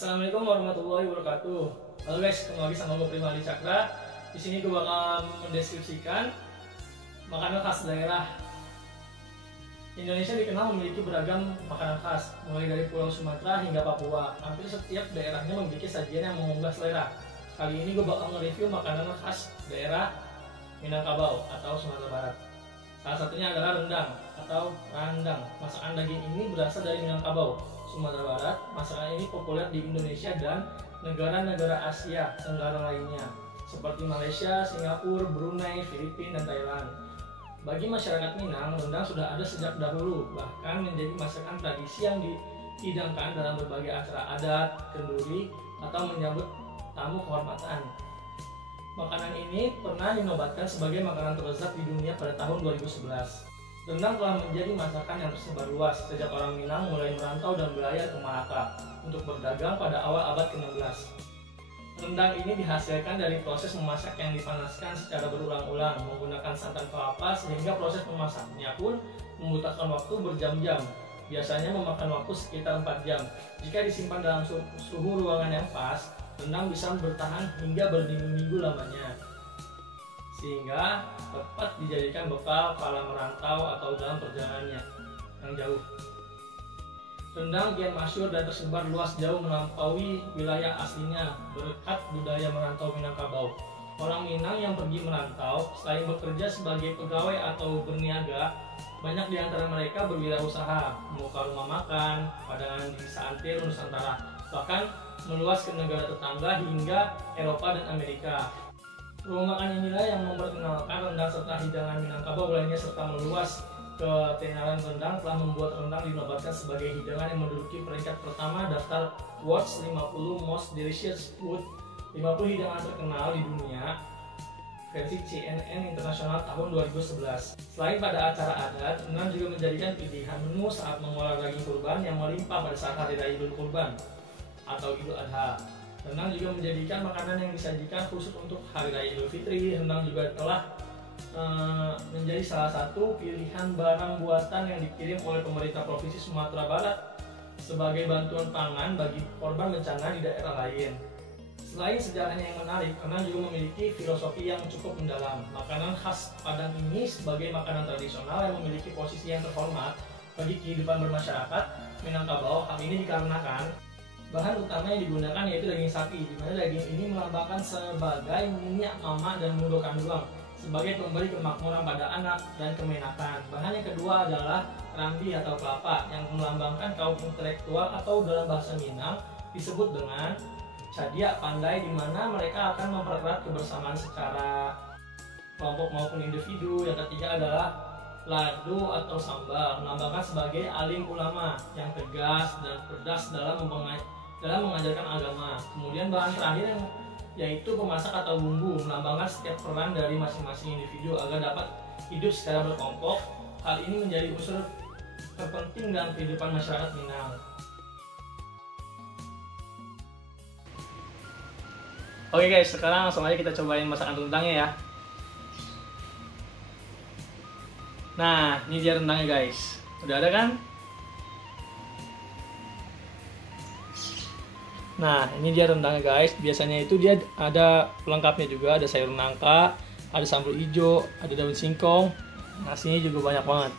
Assalamualaikum warahmatullahi wabarakatuh. Halo guys, kembali lagi sama gue Prima Adi Cakra. Di sini gue bakal mendeskripsikan makanan khas daerah. Indonesia dikenal memiliki beragam makanan khas, mulai dari Pulau Sumatera hingga Papua. Hampir setiap daerahnya memiliki sajian yang menggugah selera. Kali ini gue bakal nge-review makanan khas daerah Minangkabau atau Sumatera Barat. Salah satunya adalah rendang atau randang. Masakan daging ini berasal dari Minangkabau, Sumatera Barat. Masakan ini populer di Indonesia dan negara-negara Asia Tenggara lainnya seperti Malaysia, Singapura, Brunei, Filipina, dan Thailand. Bagi masyarakat Minang, rendang sudah ada sejak dahulu, bahkan menjadi masakan tradisi yang dihidangkan dalam berbagai acara adat, kenduri, atau menyambut tamu kehormatan. Makanan ini pernah dinobatkan sebagai makanan terlezat di dunia pada tahun 2011. Rendang telah menjadi masakan yang tersebar luas sejak orang Minang mulai merantau dan berlayar ke Malaka untuk berdagang pada awal abad ke-16. Rendang ini dihasilkan dari proses memasak yang dipanaskan secara berulang-ulang menggunakan santan kelapa, sehingga proses memasaknya pun membutuhkan waktu berjam-jam. Biasanya memakan waktu sekitar 4 jam. Jika disimpan dalam suhu ruangan yang pas, rendang bisa bertahan hingga berminggu-minggu lamanya, sehingga tepat dijadikan bekal kala merantau atau dalam perjalanannya yang jauh. Rendang kian masyhur dan tersebar luas jauh melampaui wilayah aslinya berkat budaya merantau Minangkabau. Orang Minang yang pergi merantau, selain bekerja sebagai pegawai atau berniaga, banyak di antara mereka berwirausaha, membuka rumah makan, padangan di seantero Nusantara, bahkan meluas ke negara tetangga hingga Eropa dan Amerika. Rumah makan inilah yang memperkenalkan rendang serta hidangan Minangkabau lainnya, serta meluas ke tenaran rendang telah membuat rendang dinobatkan sebagai hidangan yang menduduki peringkat pertama daftar World's 50 Most Delicious Food, 50 hidangan terkenal di dunia versi CNN Internasional tahun 2011. Selain pada acara adat, rendang juga menjadikan pilihan menu saat mengolah daging kurban yang melimpah pada saat hari raya Idul Kurban atau Idul Adha. Rendang juga menjadikan makanan yang disajikan khusus untuk hari raya Idul Fitri. Rendang juga telah menjadi salah satu pilihan barang buatan yang dikirim oleh pemerintah Provinsi Sumatera Barat sebagai bantuan pangan bagi korban bencana di daerah lain. Selain sejarahnya yang menarik, rendang juga memiliki filosofi yang cukup mendalam. Makanan khas Padang ini sebagai makanan tradisional yang memiliki posisi yang terhormat bagi kehidupan bermasyarakat Minangkabau. Hal ini dikarenakan bahan utama yang digunakan yaitu daging sapi, di mana daging ini melambangkan sebagai minyak mama dan mundo kandung sebagai pemberi kemakmuran pada anak dan kemenakan. Bahan yang kedua adalah rambi atau kelapa yang melambangkan kaum intelektual atau dalam bahasa Minang disebut dengan cadia pandai, di mana mereka akan mempererat kebersamaan secara kelompok maupun individu. Yang ketiga adalah ladu atau sambal, melambangkan sebagai alim ulama yang tegas dan pedas dalam mengajarkan agama. Kemudian bahan terakhir yang yaitu pemasak atau bumbu, melambangkan setiap peran dari masing-masing individu agar dapat hidup secara berkelompok. Hal ini menjadi unsur terpenting dalam kehidupan masyarakat Minang. Oke guys, sekarang langsung aja kita cobain masakan rendangnya ya. Nah, ini dia rendangnya guys. Udah ada kan? Nah, ini dia rendangnya guys. Biasanya itu dia ada pelengkapnya juga, ada sayur nangka, ada sambal hijau, ada daun singkong, nasinya juga banyak banget.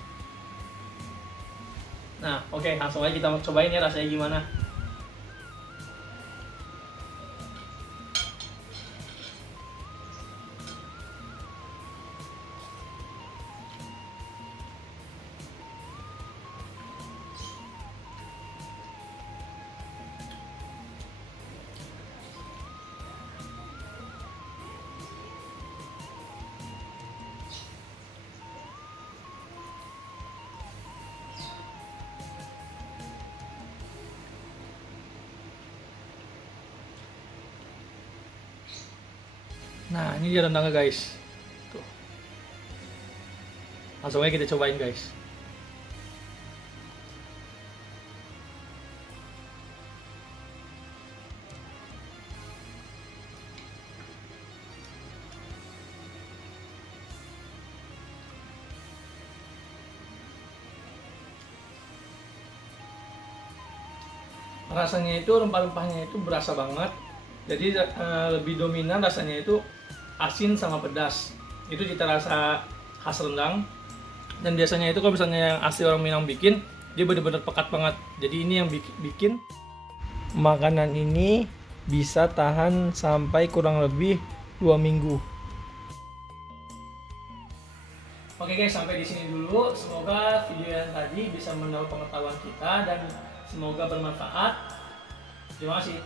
Nah, oke, langsung aja kita cobain ya rasanya gimana. Nah, ini dia rendangnya guys. Tuh. Langsung aja kita cobain guys. rasanya itu rempah-rempahnya itu berasa banget. Jadi lebih dominan rasanya itu asin sama pedas. Itu cita rasa khas rendang. Dan biasanya itu kalau misalnya yang asli orang Minang bikin, dia bener-bener pekat banget. Jadi ini yang bikin makanan ini bisa tahan sampai kurang lebih 2 minggu. Oke guys, sampai di sini dulu. Semoga video yang tadi bisa menambah pengetahuan kita dan semoga bermanfaat. Terima kasih.